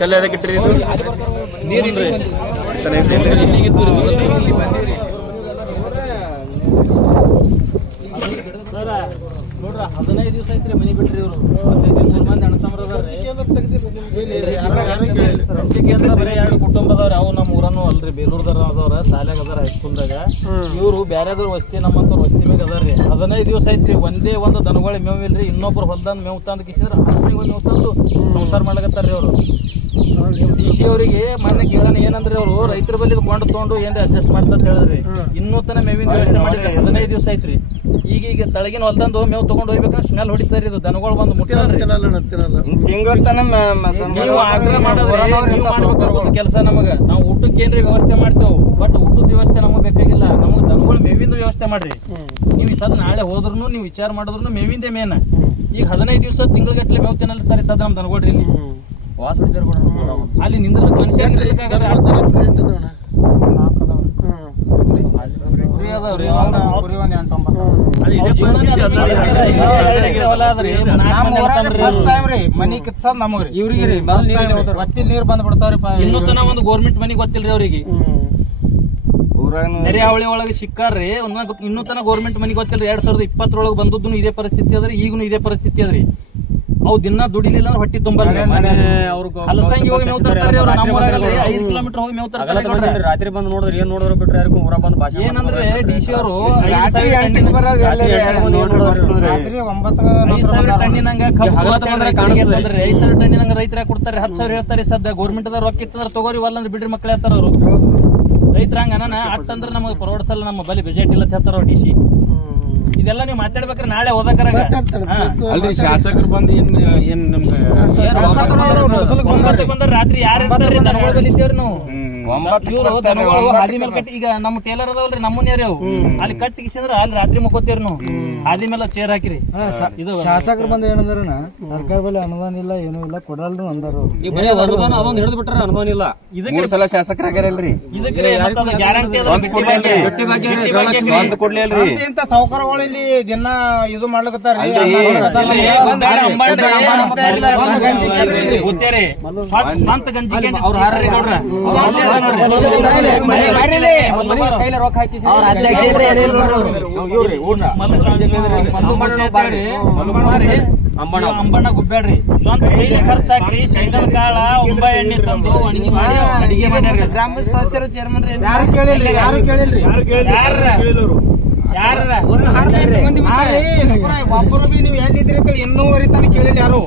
ಕಲ್ಲು ಅದಕ್ಕೆ ಇಟ್ಟಿರಿ ಇದು ನೀರಿನ್ರಿ ನೋಡ್ರ 15 ದಿವಸ ಐತ್ರಿ ಮನಿ ಬಿಟ್ರಿ ಇವ್ರು 15 ದಿವಸ ಮಂದಿ ಅಣ್ಣತಮ್ಮರ ಬರೀ 2 ಕುಟುಂಬ ಅದಾವ್ರಿ. ಅವು ನಮ್ಮ ಊರನ್ನು ಅಲ್ರಿ, ಬೇಲೂರ್ದಾರ ಅದಾವ್ರ, ಶಾಲ್ಯಾಗ ಅದಾರ, ಹೈಸ್ಕೂಲ್ದಾಗ. ಇವ್ರು ಬ್ಯಾರೆದವ್ರ ವಸ್ತಿ ನಮ್ಮಂತವ್ರ ವಸ್ತಿ ಮ್ಯಾಗ ಅದಾರ್ರಿ. 15 ದಿವಸ ಐತ್ರಿ ಒಂದೇ ಒಂದು ದನಗಳ ಮೇವ್ ಇಲ್ರಿ. ಇನ್ನೊಬ್ರು ಹೊಲ್ದಂದ್ ಮೇವ್ ತಂದ್ ಕಿಸಿದ್ರ ಹಲಸಂಗಿ ಮೇವ್ ತಂದು ಸಂಸಾರ ಮಾಡ್ಲಕತ್ತಾರ್ರಿ ಅವ್ರು. DC ಅವರಿಗೆ ಮೊನ್ನೆ ಕೇಳೋಣ ಏನಂದ್ರೆ ಅವರು ರೈತರ ಬಲ್ಲಿ ಕೊಂಡು ತೊಗೊಂಡು ಏನ್ರಿ ಅಡ್ಜಸ್ಟ್ ಮಾಡ್ತಾ ಹೇಳಿದ್ರಿ. ಇನ್ನೂ ತನ ಮೇವಿನ ವ್ಯವಸ್ಥೆ ಮಾಡಿಲ್ಲ. 15 ದಿವಸ ಐತ್ರಿ. ಈಗ ತಳಗಿನ ಹೊಲ್ದಂದು ಮೇವ್ ತಗೊಂಡು ಹೋಗ್ಬೇಕಂದ್ರೆ ಸ್ಮೆಲ್ ಹೊಡಿತಾರಿ. ಇದು ದನಗಳು ಬಂದು ಮುಟ್ಟಲ್ರಿ. ನೀವು ಆಗ್ರಹ ಮಾಡೋದು ಕೆಲಸ ನಮಗ. ನಾವು ಊಟಕ್ಕೆ ಏನ್ರಿ ವ್ಯವಸ್ಥೆ ಮಾಡ್ತೇವೆ, ಬಟ್ ಊಟದ ವ್ಯವಸ್ಥೆ ನಮಗ್ ಬೇಕಾಗಿಲ್ಲ. ನಮಗ್ ದನಗಳು ಮೇವಿಂದ ವ್ಯವಸ್ಥೆ ಮಾಡ್ರಿ. ನೀವು ಸದ್ ನಾಳೆ ಹೋದ್ರು ನೀವು ವಿಚಾರ ಮಾಡಿದ್ರು ಮೇವಿಂದೇ ಮೇನ್. ಈಗ 15 ದಿವಸ ತಿಂಗಳಿಗಟ್ಲೆ ಮೇವ್ ತಿನ್ನಲ್ಲ ಸರಿ ಸದ್ ನಮ್ ದನಗಳ್ರಿ. ಇಲ್ಲಿ ಅಲ್ಲಿ ನಿಂದ್ರಕ್ ಮನುಷ್ಯ ಮನಿ ಕಿತ್ಸದ್ ನಮಗ್ರಿ. ಇವ್ರಿಗೆ ಒತ್ತಿಲ್ ನೀರ್ ಬಂದ್ ಬಿಡ್ತಾವ್ರಿ. ಇನ್ನೂ ತನ ಒಂದು ಗೌರ್ಮೆಂಟ್ ಮನಿ ಗೊತ್ತಿಲ್ರಿ ಅವ್ರಿಗೆ. ನೆರೆ ಹಾವಳಿ ಒಳಗೆ ಸಿಕ್ಕಾರ್ರಿ. ಇನ್ನೂ ತನ ಗೌರ್ಮೆಂಟ್ ಮನಿ ಗೊತ್ತಿಲ್ರಿ. 2020 ಬಂದದ್ದು ಇದೇ ಪರಿಸ್ಥಿತಿ ಅದ್ರಿ. ಈಗನು ಇದೇ ಪರಿಸ್ಥಿತಿ ಅದ್ರಿ. ಅವು ದಿನ ದುಡಿಲಿಲ್ಲ ಅಂದ್ರೆ ಹೊಟ್ಟಿ ತುಂಬಲ್ರಿ. ಹಲಸಂಗಿ ಹೋಗಿ ಮೇವ್ ತರ್ತಾರಿ ಅವ್ರು. ನಮ್ಮೂರಾಗಲ್ರಿ 5 ಕಿಲೋಮೀಟರ್ ಹೋಗಿ ಮೇವ್ ತರ್ತಾರೆ. ರಾತ್ರಿ ಬಂದು ನೋಡಿದ್ರೆ ಏನ್ ನೋಡಿದ್ರು ಬಿಟ್ರೆ ಯಾರು ಊರ ಬಂದು ಭಾಷೆ ಏನಂದ್ರೆ DC ಅವರು 5,000 ಟನ್ನಿನಂಗ 5,000 ಟನ್ನಿನಂಗ ರೈತರ ಕೊಡ್ತಾರೆ. 10,000 ಹೇಳ್ತಾರೆ. ಸದ್ಯ ಗೌರ್ಮೆಂಟ್ ಅದ ರೊಕ್ಕ ಇತ್ತಂದ್ರೆ ತಗೋರಿ, ಅಲ್ಲಂದ್ರೆ ಬಿಡ್ರಿ ಮಕ್ಳು ಹೇಳ್ತಾರ ಅವರು. ರೈತರ ಹಂಗ ಅನ ಅಟ್ ಅಂದ್ರೆ ನಮಗೆ ಪರವಡ್ಸಲ್ಲ, ನಮ್ಮ ಬಲಿ ಬಜೆಟ್ ಇಲ್ಲ ಹೇಳ್ತಾರ ಅವ್ರು DC. ಇದೆಲ್ಲ ನೀವು ಮಾತಾಡ್ಬೇಕ್ರೆ ನಾಳೆ ಓದಕರ ಅಲ್ರಿ ಶಾಸಕರು ಬಂದು ಏನ್ ನಮ್ಗೆ ಬಂದ್ರ ರಾತ್ರಿ ಯಾರು ಬಲಿತೇವ್ರಿ ನಾವು. ಇವ್ರು ದನಗಳು ಹಾದಿ ಮೇಲೆ ಕಟ್ಟಿ, ಈಗ ನಮ್ಮ ಟೇಲರ್ ಅದಾವಲ್ರಿ ನಮ್ಮನೇರಿ ಅವು, ಅಲ್ಲಿ ಕಟ್ಟಿಗಿಸಿದ್ರ ಅಲ್ಲಿ ರಾತ್ರಿ ಮುಕ್ಕೋತೇವ್ರಿ ನಾವು. ಹಾದಿ ಮೇಲೆ ಚೇರ್ ಹಾಕಿರಿ. ಇದು ಶಾಸಕರು ಬಂದ್ ಏನಂದ್ರ ಸರ್ಕಾರ ಬಳಿ ಅನುದಾನ ಇಲ್ಲ, ಏನೂ ಇಲ್ಲ, ಕೊಡಲ್ರು ಅಂದಾರು. ಅದೊಂದು ಹಿಡಿದು ಬಿಟ್ರೆ ಅನುದಾನ ಇಲ್ಲ. ಇದಕ್ಕೆ ಸಲ ಶಾಸಕರಾಗ್ಯಾರಲ್ರಿ. ಇದಕ್ಕೆ ಗ್ಯಾರಂಟಿ ಕೊಡ್ಲಿ ಇಂತ ಸಾವುಕಾರಗಳು ಇಲ್ಲಿ ದಿನ ಇದು ಮಾಡ್ಲಕತ್ತಾರ್ರಿ. ಅಂಬಣ್ಣ ಗುಬ್ಬ್ಯಾಡ್ರಿ. ಸ್ವಂತ ಕೈಲಿ ಖರ್ಚು ಹಾಕ್ರಿ. ಶೇಂಗದ ಕಾಳ ಒಂಬ ಎಣ್ಣೆ ತಂದು ಒಣಗಿ ಮಾಡಿ ಅಡಿಗೆ ಮಾಡ್ಯಾರ. ಗ್ರಾಮ ಸದಸ್ಯರು ಚೇರ್ಮನ್ ಯಾರು ಕೇಳಿಲ್ರಿ, ಯಾರು ಕೇಳಿಲ್ರಿ. ಒಬ್ಬರು ಬಿ ನೀವು ಎಲ್ಲಿದ್ರಿ ಇನ್ನೂವರೆ ತನಕ ಕೇಳಿಲ್ಲ ಯಾರು.